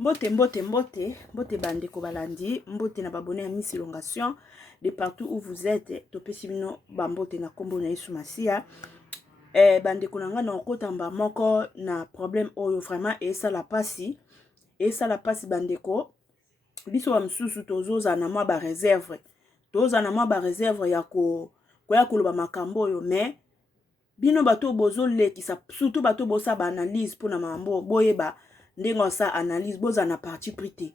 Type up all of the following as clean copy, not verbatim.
Mbote bandeko balandi, mbote na babone à Miss Elongation, de partout où vous êtes, topé simino bambote na kombo na Yesu Masia. Bandeko nanga na okotamba moko na problème oyo vraiment et ça la passe bandeko. Biso wa msusu tozoza na mwa ba réserve. Tozoza na mwa ba réserve ya ko ya koloba makambo oyo, mais bino bato bozo lekisa surtout bato bosa ba analyse pour na mambo boyeba ndengo sa analyse boza na parti prité.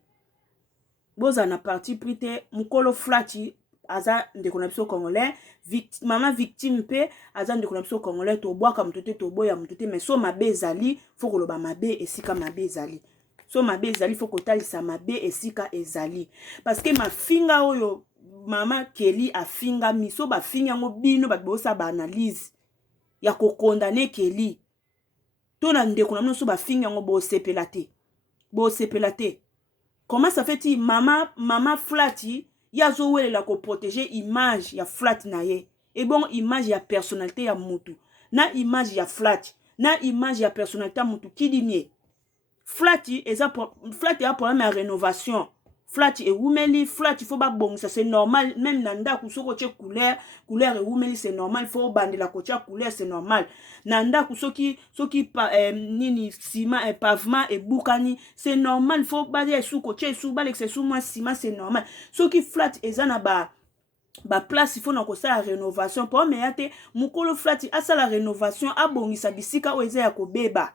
Boza na parti prité mukolo flati aza ndeko na biso congolais, mama victime pe aza ndeko na biso congolais, to boaka mutute to boya mutute, mais so mabe ezali faut koloba mabe esika mabe ezali. So mabe ezali faut kotalisa mabe esika ezali. Parce que ma finga oyo mama Kelly a finga miso ba finga ngo bino ba bosa ba analyse ya ko condamner Kelly. Tona ndeko na mno ba finga ngo bo sepelate. Comment ça fait-il mama flati ya zo wele la ko protéger image ya flat na ye. Et bon image ya personnalité ya mutu. Na image ya flat, na image ya personnalité ya mutu ki di mie. Flati a problème à rénovation. Flati et wumeli, flati faut pas bon, ça c'est normal. Même nanda kusoko che couleur et wumeli c'est normal. Faut bande la kocha couleur c'est normal. Nanda kusoki nini ciment et pavement et boukani c'est normal. Faut bade sous koche sous balek c'est sous moi ciment c'est normal. Soki flat ezana ba place il faut na kosa la rénovation. Pour me yate mukolo flati asa la rénovation abongisa bisika o eza ya kobeba.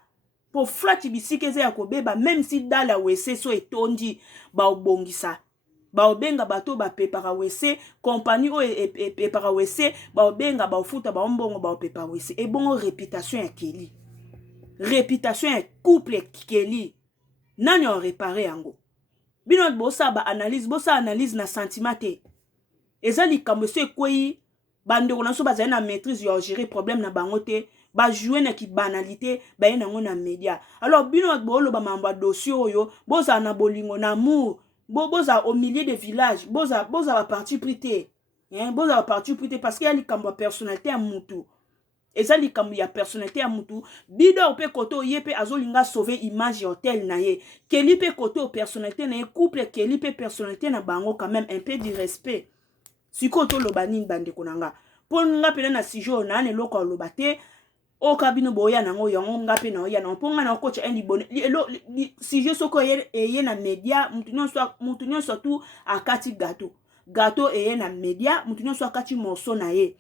Pour flat bisika eza ya kobeba, même si dans la WC so etondi ba obongisa ba obenga bato ba pepara WC compagnie o pepara WC ba obenga ba ofuta ba mbongo ba pepara WC. Et bon réputation ya Kelly, réputation ya couple Kelly nani on réparer yango bino bosa ba analyse na sentiment te ezali kamose kwei bande ko na so bazali na maîtrise ya gérer problème na bango te. Ba jouer na ki banalité ba yena ngona media. Alors bino bolo ba mamba dossier oyo boza na bolingo na amour boza au milieu de village boza ba parti prité, hein, boza ba parti prité parce qu'il y a likambo personnalité à mutu. Eza likambo ya personnalité à mutu bido pe koto yepe azolinga sauver image hotel na ye. Kelly pe koto personnalité na ye couple Kelly pe personnalité na bango quand même un peu de respect. Siko to lobani bande konanga. Pour nga pele na sijo na ne loko lobate o kabino boya nango yango ngape na oya na ponga na coach endi bon si je soko eye na media mutu nyonso tu akati gâteau eye na media mutu nyonso akati morceau na ye.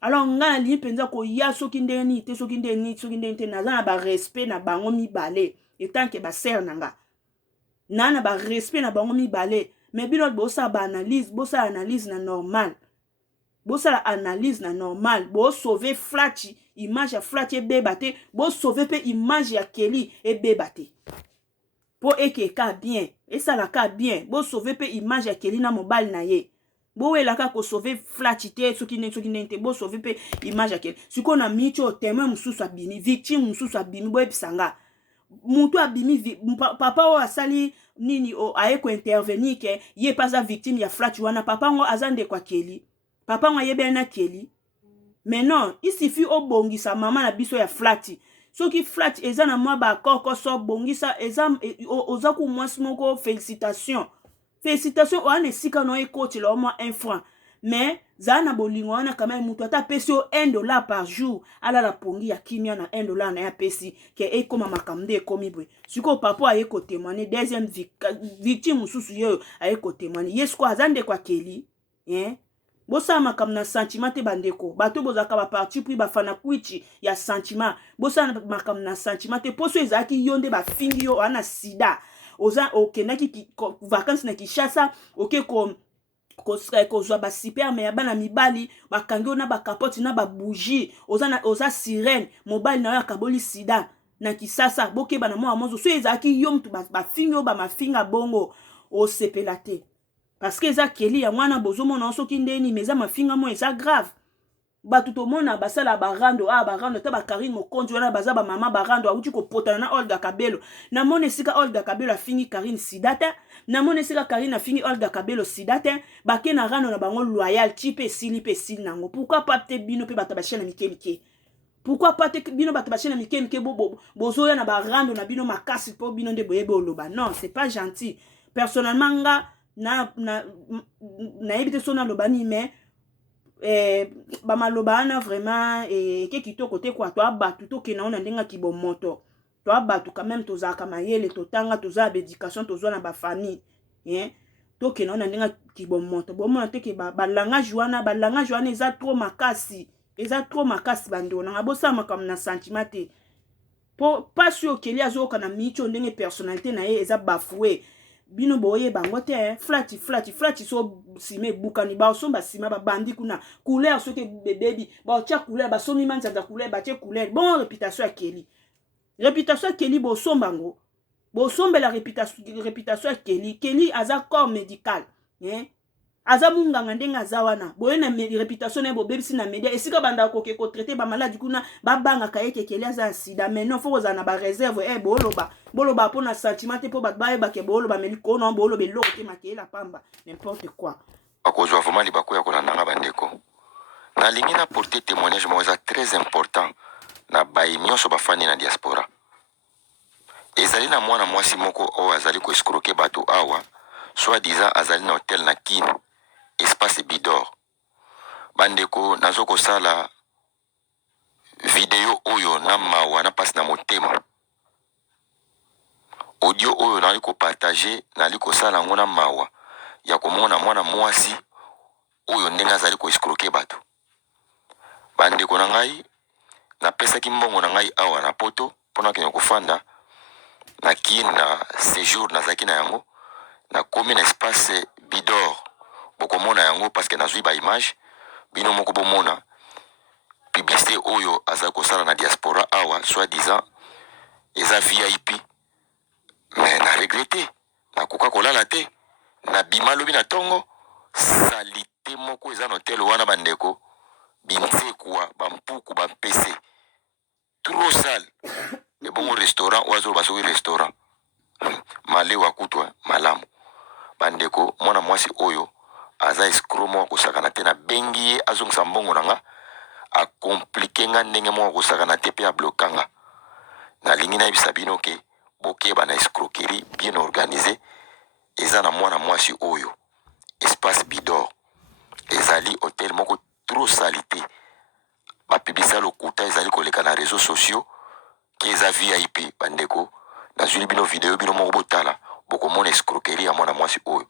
Alors nga li penza ko ya soki ndeni te na za na ba respect na bango mibale etant que ba sœur nanga na ba respect na bango mibale, mais bino bosa ba analyse na normal. Bosa la analyse na normal, bo sauver flati image ya flati e bebate, bo sauver pe image ya Kelly e bebate. Po eke ka bien, et ça la ka bien, bo sauver pe image ya Kelly na mobile na ye. Bo we la ka ko sauver flati te, soki nente, bo sauver pe image ya Kelly. Siko na micho témoin mususu abimi, victime mususu abimi bo episanga. Mutu abimi papa o asali nini o aye ko intervenir ke ye pas a victime ya flati wana papa ngo azande kwa Kelly. Papa nga yebe na Kelly. Mais non, il suffit au bongisa maman na biso ya flati. So ki flati eza na mwa ba koko so bongisa eza ozaku mwasi moko félicitations. Félicitations o ane sika no e coach lo mo 1 franc. Mais za na bolingo wana quand même mutu ata pesi o $1 par jour ala la pongi ya kimia na $1 na ya pesi ke e koma makamde e komi bwe. Siko papa aye ko témoigner deuxième victime mususu yo aye ko témoigner. Yesko azande kwa Kelly, hein? Bosa makam na sentiment te bandeko. Bato bozaka ba parti puis ba fana kwichi ya sentiment. Bosa makam na sentiment te poso ezaki yonde ba fingi yo ana sida. Oza okenaki ki vacances na Kinshasa, oke ko zwa ba super mais bana mibali ba kangi na ba capote na ba bougie. Oza sirène, mobile na ya kaboli sida na Kinshasa. Boke bana mo amozo so ezaki yo mtu ba fingi yo ba mafinga bongo o sepelate. Parce que ça Kelly ya mwana bozomo na soki ndeni meza mafinga mo eza grave. Ba tout mona basala barando ta ba Karine Mokonzi wana baza ba mama barando auti ko potana na Olga Kabelo. Na mone sika Olga Kabelo afingi Karine sidata, na mone sika Karine afingi Olga Kabelo sidata, ba ke na rano na bango loyal type sili pe sil nango. Pourquoi pas te bino pe bata ba chaîne mikelike. pourquoi pas te bino bato bachena mike mike bozoya na barando na bino makasi po bino nde boyebe oloba. Non, c'est pas gentil. Personnellement nga na yebite so na lobani mais bamaloba na vraiment ke kitoko te kwa to abatu to ke na ona ndenga kibomoto to abatu quand même to zaka mayele to tanga to za éducation to zo na ba famille to ke na ona ndenga kibomoto bomona te ke ba langage wana eza trop makasi bando na bosa makam na sentiment te po pas sûr que les autres na micho ndenge personnalité na ye eza bafoué bino boye bango te flati so sime bukani ba somba sima ba bandi kuna couleur so ke baby ba tia couleur ba somi man za couleur ba tia couleur bon réputation ya Kelly bo sombango bo sombe la réputation ya Kelly aza corps médical aza munganga ndenga aza wana boye na réputation na bo bebisi na media esika banda ko ke ko traiter ba maladi kuna ba banga kayeke Kelly aza sida mais non faut za na ba réserve boloba po na sentiment te po ba ba ke boloba meli ko non boloba loko te makela pamba n'importe quoi akozwa vraiment libako ya kolanda bandeko na lingi na porter témoignage mo eza très important na bayi nyonso bafani na diaspora ezali na mwana mwasi moko o azali ko escroquer bato awa soit disant azali na hotel na Kin espace Bidor bandeko nazo ko sala video oyo na mawa na passe na motema audio oyo na liko partager na liko sala ngona mawa ya komona mwana mwasi oyo ndenga azali ko escroquer bato bandeko na ngai na pesa kimbongo na ngai awa na poto pona kenyo kufanda na Kin na séjour na zaki na yango na komi na espace Bidor bokomona yango parce que nazui ba image bino moko bomona publicité oyo aza kosala na diaspora awa soit disant eza VIP mais na regretté na koka kolala te na bima lobi na tongo salite moko eza na hotel wana bandeko binsekwa bampuku bampese trop sale le bon restaurant oazo basoki restaurant male wakutwa malamu bandeko mwana mwasi oyo aza escroc moko kosakana te na bengi ye azongisa mbongo nanga akomplike nga ndenge moko kosakana te pe ablokanga na lingi na yebisa bino ke bokeba na escroquerie bien organisé eza na mwana mwasi oyo espace Bidor ezali hotel moko trop salité bapibisa lokuta ezali koleka na réseaux sociaux ki eza VIP bandeko nazwi bino video bino moko botala bokomona escroquerie ya mwana mwasi oyo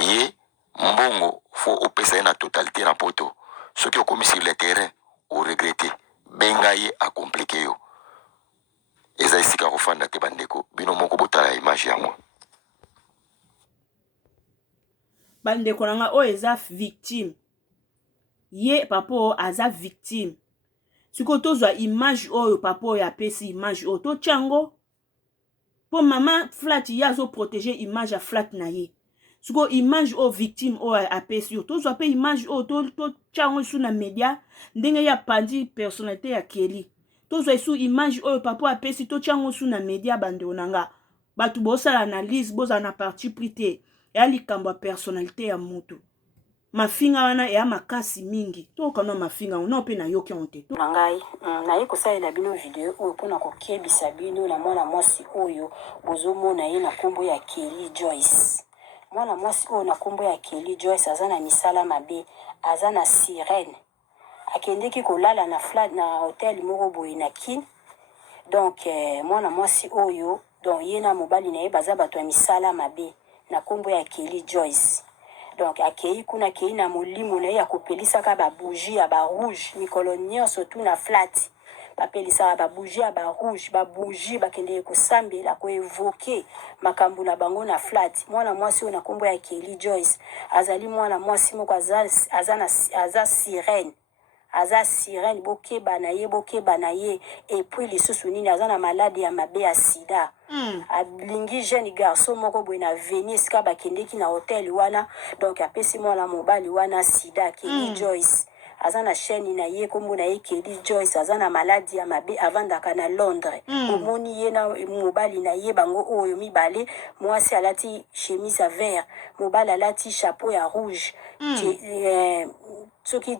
ye mbongo fo opesa ye na totalité na poto soki okomi sur le terrain o regretter benga ye akomplike yo eza esika kofanda te bandeko bino moko botala image yango bandeko nanga oyo eza victime ye papo aza victime siko tozwa image oyo papo oyo apesi image oyo tochango po mama flat ye azo protéger image ya flat na ye siko image oyo victime oyo apesi yo tozwa pe image oyo tochango isu na media ndenge ya pandi personnalité ya Kelly tozwa isu image oyo papo apesi tochango isu na media bandeko nanga batu bosala analyse boza na parti pris te ya likambo ya personnalité ya mutu mafinga wana ya makasi mingi tokana mafinga ona pe na yoki onte to ngai na ye kosalela bino video oyo pona kokebisa bino na mwana mwasi oyo bozomona ye na kombo ya Kelly Joyce mwana mwasi oyo na kombo ya Kelly Joyce aza na misala mabe aza na sirène akendeki kolala na flat na hotel moko boye na Kin donc mwana mwasi oyo donc ye na mobali na ye baza bato ya misala mabe na kombo ya Kelly Joyce donc akei kuna kei na molimo na ya kopelisaka ba bougie ya ba rouge mikolo nyonso tu na flat bapelisaka ba bougie ya ba rouge ba bougie bakende kosambela ko évoquer makambo na bango na flat mwana mwasi oyo na kombo ya Kelly Joyce azali mwana mwasi moko aza sirène bokeba na ye et puis lisusu nini aza na maladi ya mabe ya sida alingi jeune garçon moko boye na veni esika bakendeki na hotel wana donc apesi mwana mobali wana sida Kelly Joyce aza na chaîne na ye kombo na ye Kelly Joyce aza na maladi ya mabe avandaka na Londres omoni ye na mobali na ye bango oyo mibale mwasi alati chemise à vert mobali alati chapeau ya rouge soki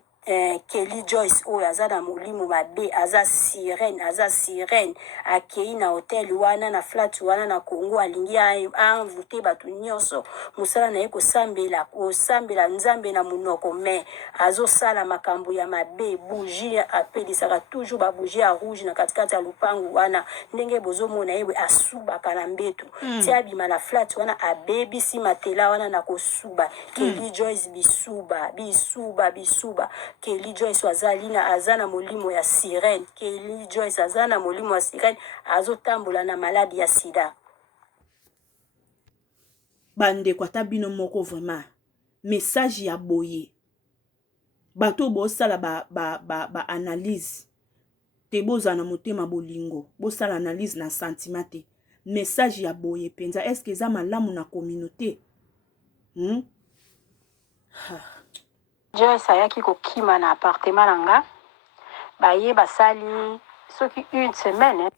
Kelly Joyce oyo aza na molimo mabe aza sirène akei na hotel wana na flat wana na Congo alingi envoûter bato nyonso mosala na ye kosambela nzambe na munoko me azosala makambo ya mabe bougie apelisaka toujours babougie ya rouge na katikati ya lupangu wana ndenge bozomona ye asubaka na mbetu ti abima na flat wana abebisi matela wana na kosuba Kelly Joyce bisuba Kelly Joyce aza na molimo ya sirène Kelly Joyce aza na molimo ya sirène azotambola na maladi ya sida. Bandeko ata bino moko vraiment message ya boye bato bosala ba analyse te boza na motema bolingo bosala analyse na sentiment te message ya boye penza est-ce que za malamu na communauté Joyce ayaki kokima na appartement nanga baye basali soki une semaine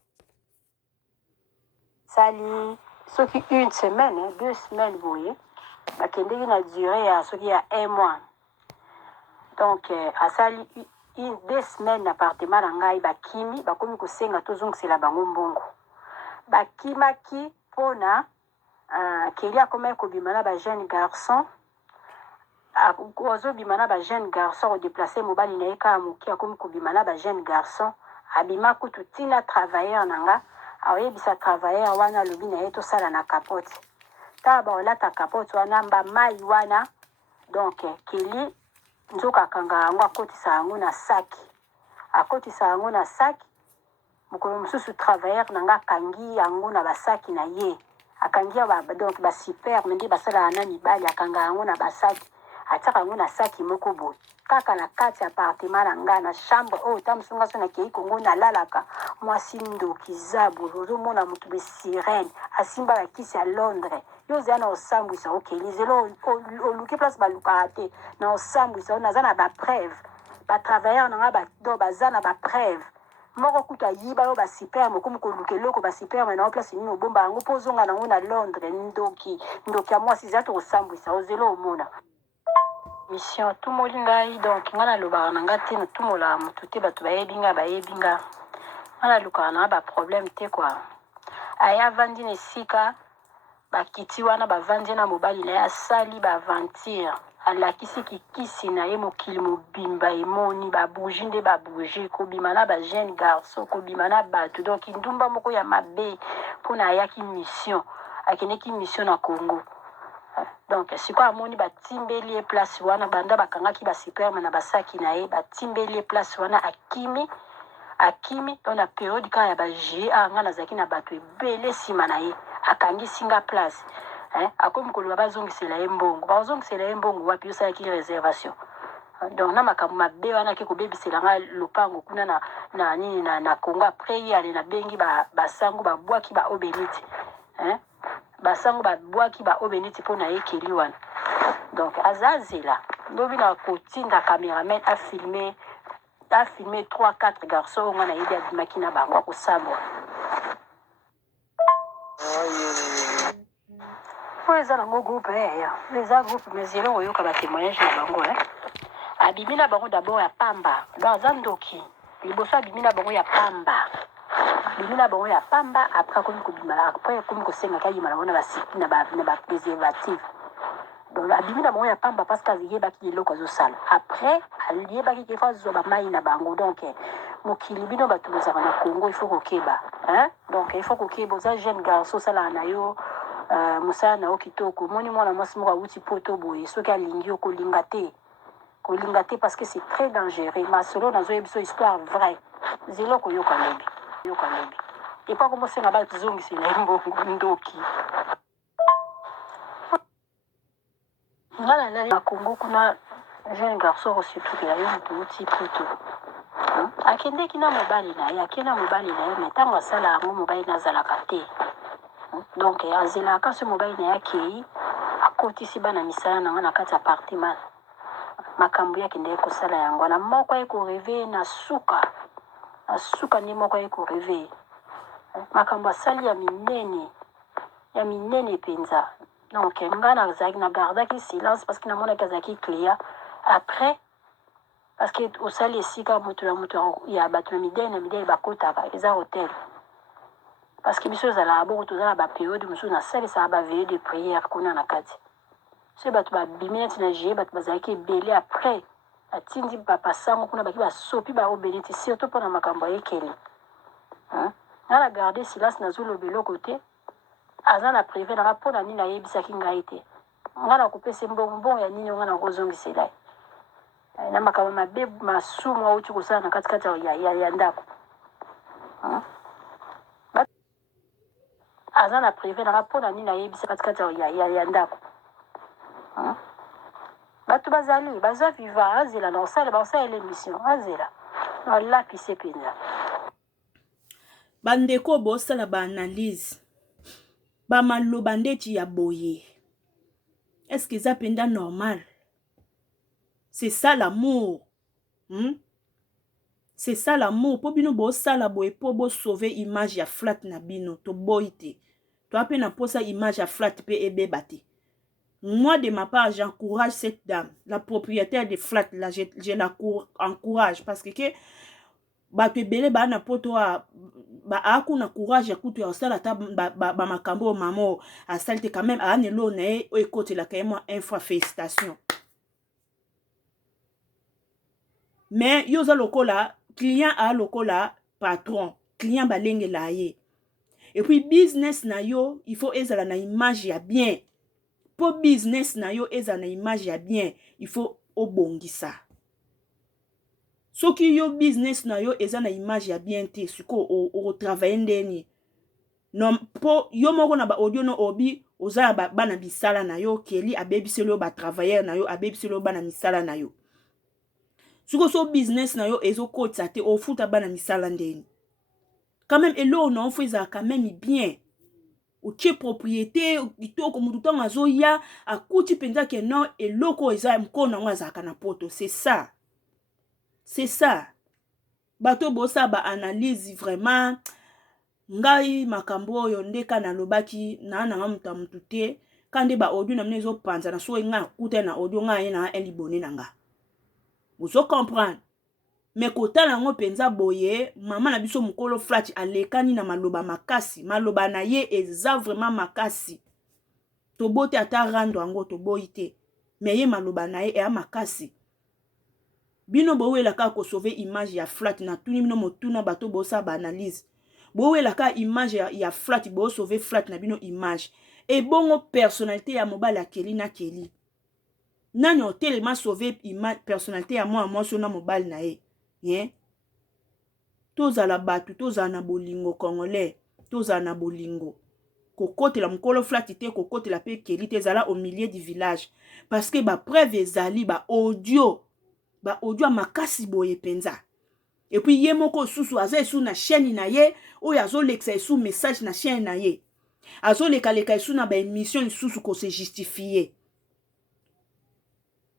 soki une semaine 2 semaines boye bakendeki na durée ya soki ya 1 mois donc asali 2 semaines na appartement na ngai bakimi bakomi kosenga tozongisela bango mbongo bakimaki mpona Kelly akomaki kobima na bajeune garçon azobima na bajeune garçon kodeplace mobali na ye kaka moke akomi kobima na bajeune garçon abima kutu ntina travailleur na nga aoyebisa travailleur wana alobi na ye tosala na capote tala baolata capote wana bamai wana donc Kelly nzoka akanga yango akotisa yango na saki mokolo mosusu travailleur na nga akangi yango na basaki na ye akangi donc basuperme nde basalaka na mibali akanga yango na basaki atiaka yango na saki moko boye kaka na kati ya appartement na nga na chambre oyo ta mosunga so nakei kongo nalalaka mwasi ndoki zabu ozomona moto be sirène asimba bakisi ya Londres yo ozala na osambwisa okeli zelo oluki place balukaka te na osambwisa oyo naza na bapreuve batravailleur na nga baza na bapreuve moko kutu ayiba yo basuperme okomi koluka eloko basuperme na yo place nini obomba yango mpo ozonga nango na Londres ndoki ya mwasi eza to osambwisa ozelo omona mission tumoli ngai donc nga nalobaka na nga te natumolaka motu te bato bayebi nga nga nalukaka na nga baproblème te kua aya avandi na esika bakiti wana bavandi na mobali na ye asali baaventure alakisi kikisi na ye mokili mobimba emoni babougie nde babougie kobima na bajeune garçon kobima na bato donc ndumba moko ya mabe mpona ayaki mission akendeki mission na Congo donc sikoyo amoni batimbeli ye place wana banda bakangaki basuperme na basaki na ye batimbeli ye place wana akimi to na periode kaka ya baga nga nazalaki na bato ebele nsima na ye akangisi nga place akomi koloba bazongisela ye mbongo wapi osalaki réservation donc na makambo mabe wana ake kobebisela nga lopango kuna na Congo après ye ale nabengi basango babwaki baobeniti basango babwaki baobeniti mpo na ye Kelly wana donc azazela lobi na kotinda cameraman afilme 3-4 garçons oyo nga nayebi abimaki na bango akosambwa po eza nango groupe ya eza groupe mais eloko oyoka batémoignage na bango abimi na bango d'abord ya pamba donc aza ndoki liboso abimi na bango ya pamba après akomi kobima après akomi kosengaka ayima nango na bapreservative donc abimi na bango ya pamba parce que ayebaki eloko azosala après ayebaki ke fo azwa bamai na bango donc mokili bino bato bozaka na Congo il faut kokeba donc il faut kokeba oza jeune garçon osalaka na yo mosala na yo kitoko omoni mwana mwasi moko awuti poto boye soki alingi yo kolinga te parce que c'est très dangereux masolo nazoyebi biso histoire vraie zelo koyoka lobi epa komosenga bazongisela ye mbongo ndoki nga nalali na Congo kuna jeune garçon kosutukela yo moto uti poto akendeki na mobali na ye me ntango asala yango mobali na azalaka te donc azelaka so mobali na ye akei akotisi bana misala nango na kati ya appartement makambo yake nde kosala yango na moko aye koreve na suka nde moko aye koreve makambo asali ya minene penza donc nga nazalaki na gardaki silence parce que namonaki azalaki clia après parce que au sali esika moto ya bato na midele bakotaka eza hotel parce que biso ezala bongo tozala ba période mosusu na sali sa ba veille de prière kuna na kati so bato babimi neti na juillet bato bazalaki ebele après atindi papa sango kuna baki basopi baobele ti surtout mpona makambo ya ekele nga na garde silence nazoloba eloko te aza na privé nanga mpona nini ayebisaki ngai te nga na kopesa mbongo ya nini nga na kozongisela na makambo mabe masumu auti kosala na katikati ya ndako aza na privé nanga mpona nini ayebisa katikati ya ndako bato bazali baza viva azela na osala baosala émission azela alapise mpenza bandeko bosala baanalyse bamaloba ndeti ya boye est-ce que eza mpenza normal? C'est ça l'amour. C'est ça l'amour. Po bino bo sala boye po bo sauver image ya flat na bino to boite. To ape na posa image ya flat pe ebebate. Moi de ma part j'encourage cette dame, la propriétaire de flat là, je la encourage parce que bato ebele ba na poto ba aku na courage ya kutu ya sala ta ba makambo mamo a salte quand même a nelo na e ekote la quand même une fois félicitations. Mais yoza lokola client a lokola patron client balenge la ye et puis business na yo il faut ezala na image ya bien pour business na yo ezala na image ya bien il faut obongisa soki yo business na yo ezala na image ya bien te siko o travailler ndeni non po yo moko na ba audio no obi oza bana bisala na yo keli abebiselo ba travailleur na yo abebiselo bana misala na yo. Suko so business na yo ezo kotsa te ofuta bana misala ndeni. Quand même elo na ofeza quand même bien. O tie propriété kitoko mutu tanga zo ya akuti penza ke non eloko eza mkona ngwa na poto. C'est ça. C'est ça. Bato bosa ba analyse vraiment ngai makambo oyo ndeka na lobaki na nga mutu te kande ba audio na mnezo panza na so nga kuta na audio nga ye na elibone na nga. Vous comprenez? Mais kotala ngo penza boye mama na biso mukolo flat alekani na maloba makasi maloba na ye eza vraiment makasi to bote ata rando ngo to boite mais ye maloba na ye e makasi bino bowela ka ko sauver image ya flat na tuni bino motuna bato bosa ba analyse bowela ka image ya flat bo sauver flat na bino image et bongo personnalité ya mobile akeli na keli nani o tellement sauver image personnalité ya moi so na mobile na ye yeah? Toza la batu toza na bolingo congolais toza na bolingo kokote la mkolo flat te kokote la pe keli te zala au milieu du village parce que ba preuve ezali ba audio makasi boye penza et puis ye moko susu aza sous na chaîne na ye o yazo lexa sous message na chaîne na ye azo leka sous na ba émission susu ko se justifier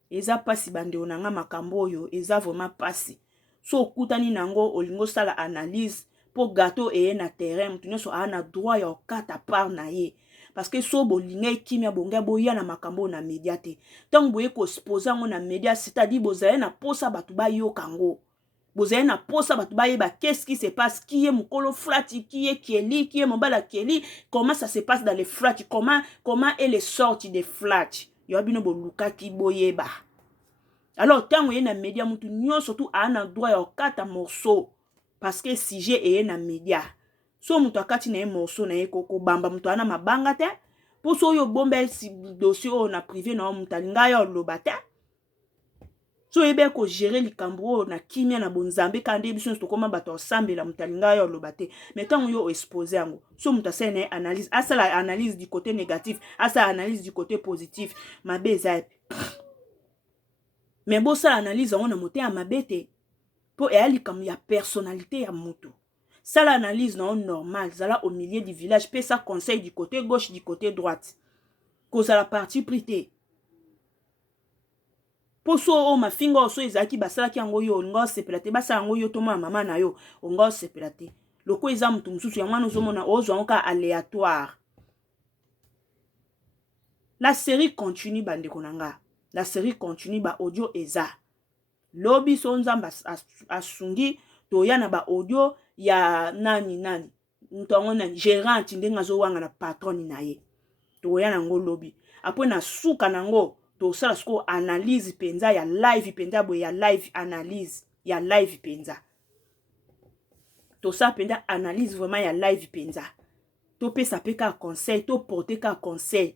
eza pasi bande onanga makambo oyo eza vraiment pasi so kutani nango olingo sala analyse po gâteau eye na terrain mutu nyonso ana droit ya okata part na ye parce que so bolinga kimia bonga boya na makambo na media te tant boye ko sposa ngo na media c'est-à-dire bozaye na posa batu ba yo kango bozaye na posa batu ba yeba qu'est-ce qui se passe qui est mukolo flat qui est Kelly qui est mobala Kelly comment ça se passe dans les flats comment est les sorties des flats yo bino boluka ki boyeba. Alors tango ye na media mutu nyo surtout ana droit ya okata morceau parce que sujet eye na media so mutu akati na ye morceau na ye koko bamba mutu ana mabanga te po so yo bombe si dossier o na privé na mutu alinga yo loba te so ebe ko gérer likambo na kimia na bonzambe kande biso to koma bato sambela mutu alinga yo loba te mais tango yo exposer yango so mutu asene analyse asala analyse du côté négatif asala analyse du côté positif mabeza mais bon ça analyse on a monté à ma bête pour elle comme il y a personnalité à moto ça l'analyse non normal ça là au milieu du village peut ça conseil du côté gauche du côté droite cause à la partie prité pour so o ma fingo so ezaki basala ki yango yo ngo sepelate basa yango yo to mama na yo ngo sepelate loko eza mutu mususu ya mwana ozomona ozo nka aléatoire. La série continue bande konanga. La série continue ba audio eza. lobi so nzamba asungi toya na ba audio ya nani ntongo nani gérant ndenga zo wanga na patron na ye toya nango lobi après na suka nango to sala sko analyse penza ya live penza bo ya live analyse ya live penza to sa penza analyse vraiment ya live penza to pesa peka conseil to porter ka conseil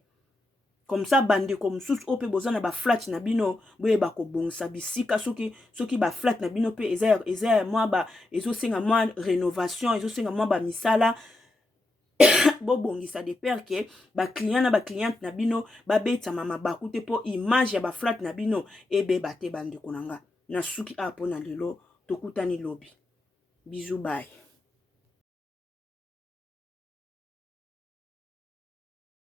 comme ça bande comme sous ope bozana ba flat na bino boye ba ko bongsa bisika soki ba flat na bino pe eza moi ba ezo senga moi rénovation ezo senga moi ba misala bo bongisa de père que ba client na ba cliente na bino ba beta mama ba kute po image ya ba flat na bino ebe bate bande konanga na suki apo na lelo tokutani lobi bisous bye.